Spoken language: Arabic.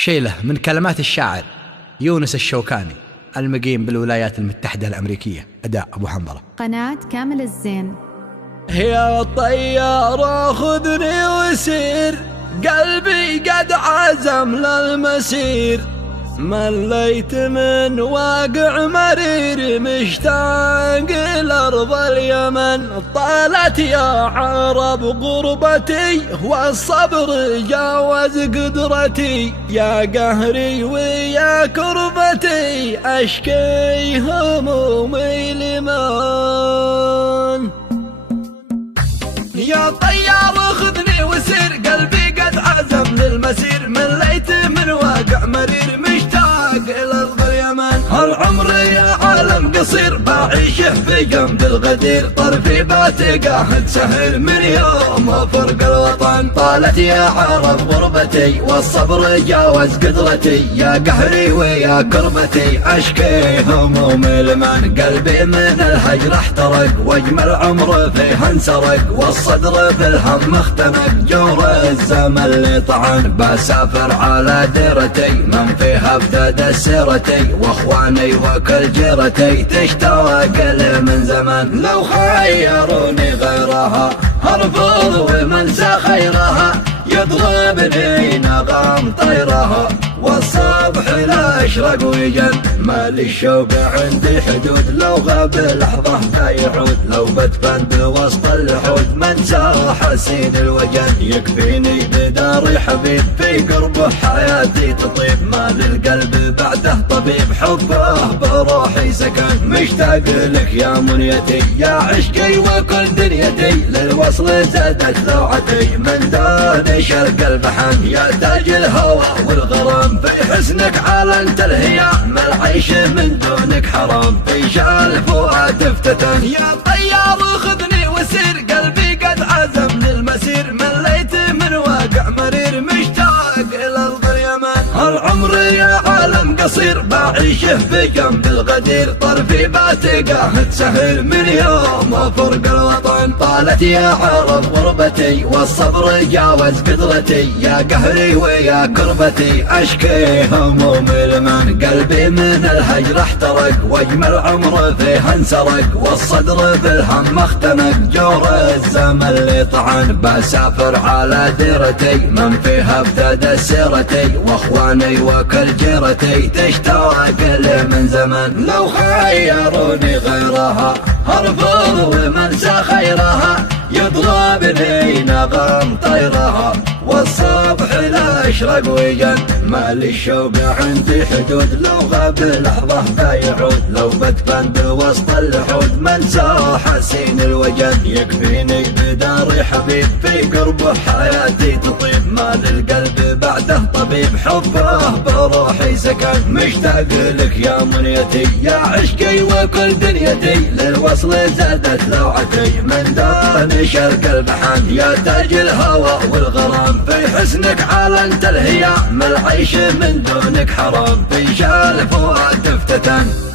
شيلة من كلمات الشاعر يونس الشوكاني المقيم بالولايات المتحدة الأمريكية. أداء أبو حنظلة. قناة كامل الزين. يا طيار خذني وسير، قلبي قد عزم للمسير، مليت من واقع مرير، مشتاق لأرض اليمن. طالت يا عرب غربتي، والصبر جاوز قدرتي، يا قهري ويا كربتي، أشكي همومي لمن. يا طيار خذني وسير، قلبي قد عزم للمسير، مليت من واقع مرير، مشتاق إلى أرض اليمن. هالعمر يا عالم قصير، بعيشه في جنب الغدير، طرفي باتقاهد سهر من يوم فرق الوطن. طالت يا عرب غربتي، والصبر جاوز قدرتي، يا قهري ويا كربتي، أشكي همومي لمن. قلبي من الهجر احترق، واجمل عمر فيه انسرق، والصدر بالهم اختنق، جور الزمن اللي طعن. بسافر على ديرتي، من فيها ابتدى سيرتي، واخواني وكل جيرتي، تشتاق لي من زمن. لو خيروني غيرها ارفض ومنسى خيرها، يضربني نغم طيرها، والصبح لا اشرق ويجن. مالي الشوق عندي حدود، لو غاب لحظة لا يعود، لو بتبند وسط الحود، منسى حسين الوجن. يكفيني بداري حبيب، في قربه حياتي تطيب، ما للقلب بعده طبيب، حبه بروحي سكن. مشتاق لك يا منيتي، يا عشقي وكل دنيتي، للوصل زادت لوعتي، من دون شرق البحن. يا تاج الهوى والغرام، في حسنك علنت الهيام، العيش من دونك حرام، في شال فؤاد افتتن. يا طيار خذني وسير، قلبي قد عزم للمسير، مليت من واقع مرير، مشتاق إلى أرض اليمن. هالعمر يا عالم قصير، بعيشه في جنب الغدير، طرفي باتقاهد سهر من يوم فرق الوطن. طالت يا عرب غربتي، والصبر جاوز قدرتي، يا قهري ويا كربتي، أشكي همومي لمن. قلبي من الهجر احترق، واجمل عمر فيه انسرق، والصدر بالهم اختنق، جور الزمن اللي طعن. بسافر على ديرتي، من فيها ابتدى سيرتي، واخواني وكل جيرتي، تشتاق لي من زمن. لو خيروني غيرها ارفض ومنسى خيرها، يضربني نغم طيرها، والصبح لا اشرق ويجن. مالي الشوق عندي حدود، لو غاب لحظة لا يعود، لو بتبند وسط الحود، منسى حسين الوجن. يكفيني بداري حبيب، في قربه حياتي تطيب، ما للقلب بعده طبيب، حبه بروحي سكن. مشتاق لك يا منيتي، يا عشقي وكل دنيتي، للوصل زادت لوعتي، من دون شرق البحن. يا تاج الهوى والغرام، في حسنك علنت الهيام، العيش من دونك حرام، في شال فؤاد افتتن.